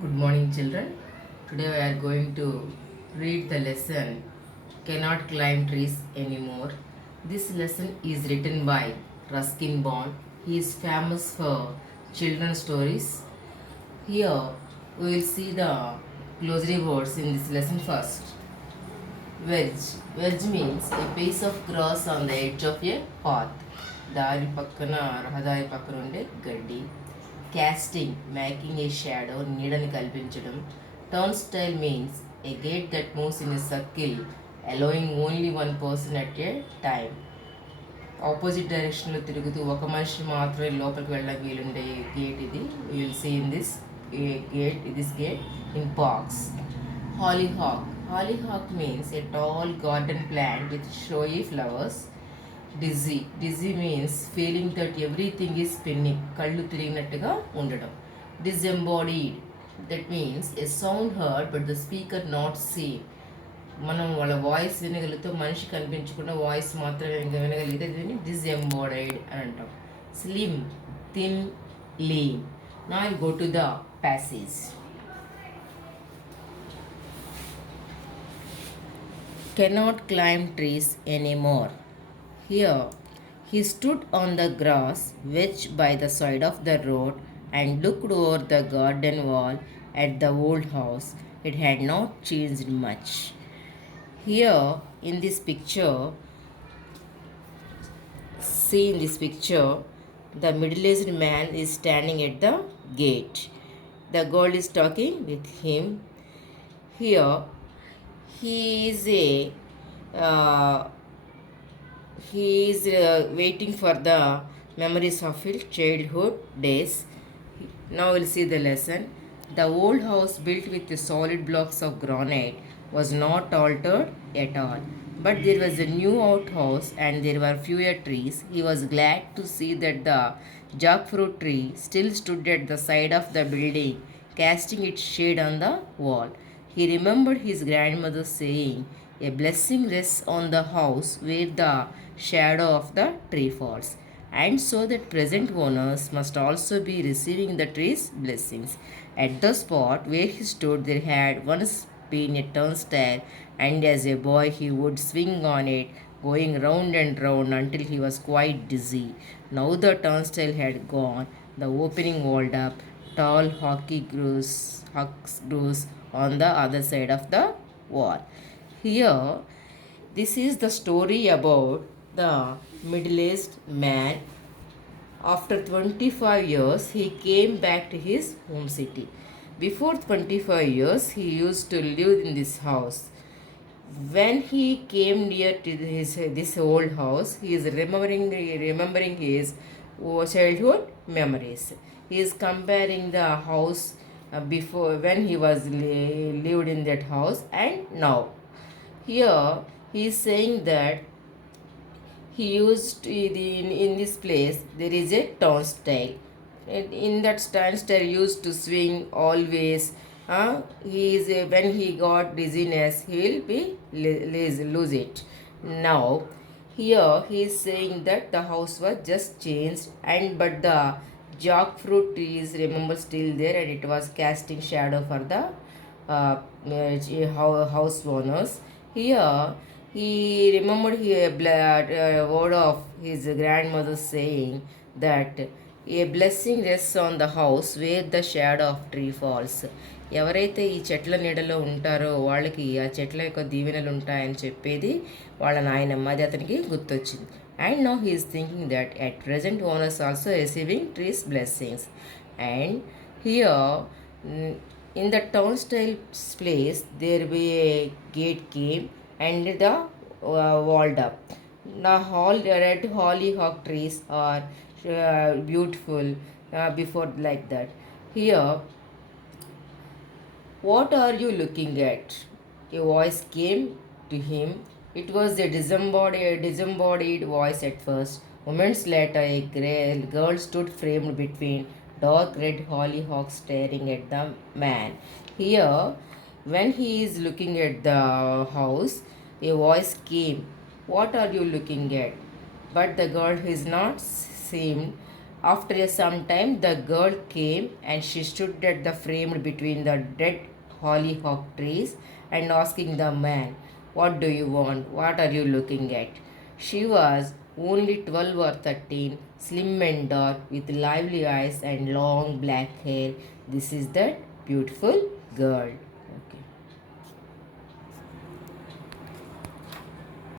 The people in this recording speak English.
Good morning, children. Today we are going to read the lesson Cannot Climb Trees Anymore. This lesson is written by Ruskin Bond. He is famous for children's stories. Here we will see the glossary words in this lesson first. Wedge. Wedge means a piece of grass on the edge of a path. దారి పక్కన రహదారి పక్కన ఉండే గడ్డి. Casting, making a shadow, నీడని కల్పించడం. Turnstile means a gate that moves in a circle, allowing only one person at a time. Opposite డైరెక్షన్లో తిరుగుతూ ఒక మనిషి మాత్రమే లోపలికి వెళ్ళడానికి వీలుండే గేట్ ఇది. You will see in this gate in parks. Hollyhock. Hollyhock means a tall garden plant with showy flowers. Dizzy. Dizzy means feeling that everything is spinning. కళ్ళు తిరిగినట్టుగా ఉండడం. Disembodied. That means a sound heard but the speaker not seen. మనం వాళ్ళ voice వినగలిగితే మనిషి కనిపించకుండా voice మాత్రమే వినగలిగితే దీన్ని disembodied అని అంటాం. Slim, thin, lean. నా I go to the passage. Cannot climb trees anymore. Here he stood on the grass wedge by the side of the road and looked over the garden wall at the old house. It had not changed much. Here in this picture, see in this picture, the middle-aged man is standing at the gate. The girl is talking with him. Here he is waiting for the memories of his childhood days. Now we'll see the lesson. The old house built with the solid blocks of granite was not altered at all. But there was a new outhouse and there were fewer trees. He was glad to see that the jackfruit tree still stood at the side of the building, casting its shade on the wall. He remembered his grandmother saying, "A blessing rests on the house where the shadow of the tree falls." And so that present owners must also be receiving the tree's blessings. At the spot where he stood, there had once been a turnstile, and as a boy he would swing on it, going round and round until he was quite dizzy. Now the turnstile had gone, the opening walled up, tall hucks grew on the other side of the wall. Here, this is the story about the middle-aged man. After 25 years, he came back to his home city. Before 25 years, he used to live in this house. When he came near to this old house, he is remembering his childhood memories. He is comparing the house before when he was lived in that house and now. Here he is saying that he used to, in this place there is a turnstile. In that turnstile used to swing always. He is when he got dizziness he will be lose it. Now here he is saying that the house was just changed and but the jackfruit tree is remember still there and it was casting shadow for the house owners. Here he remembered a word of his grandmother saying that a blessing rests on the house where the shadow of tree falls. ఎవరైతే ఈ చెట్ల నీడలో ఉంటారో వాళ్ళకి ఆ చెట్ల యొక్క దీవెనలు ఉంటాయని చెప్పేది వాళ్ళ నాయనమ్మ. అది అతనికి గుర్తొచ్చింది. And now he is thinking that at present owners also receiving trees blessings. And here in the turnstile place there be a gate came and the walled up. The red hollyhock trees are beautiful before like that. Here, what are you looking at? A voice came to him. It was a disembodied voice at first. Moments later, a girl stood framed between dark red hollyhocks staring at the man. Here, when he is looking at the house, a voice came. What are you looking at? But the girl is not seemed After some time, the girl came and she stood at the frame between the dead hollyhock trees and asking the man, "What do you want? What are you looking at?" She was only 12 or 13, slim and dark, with lively eyes and long black hair. This is that beautiful girl. Okay.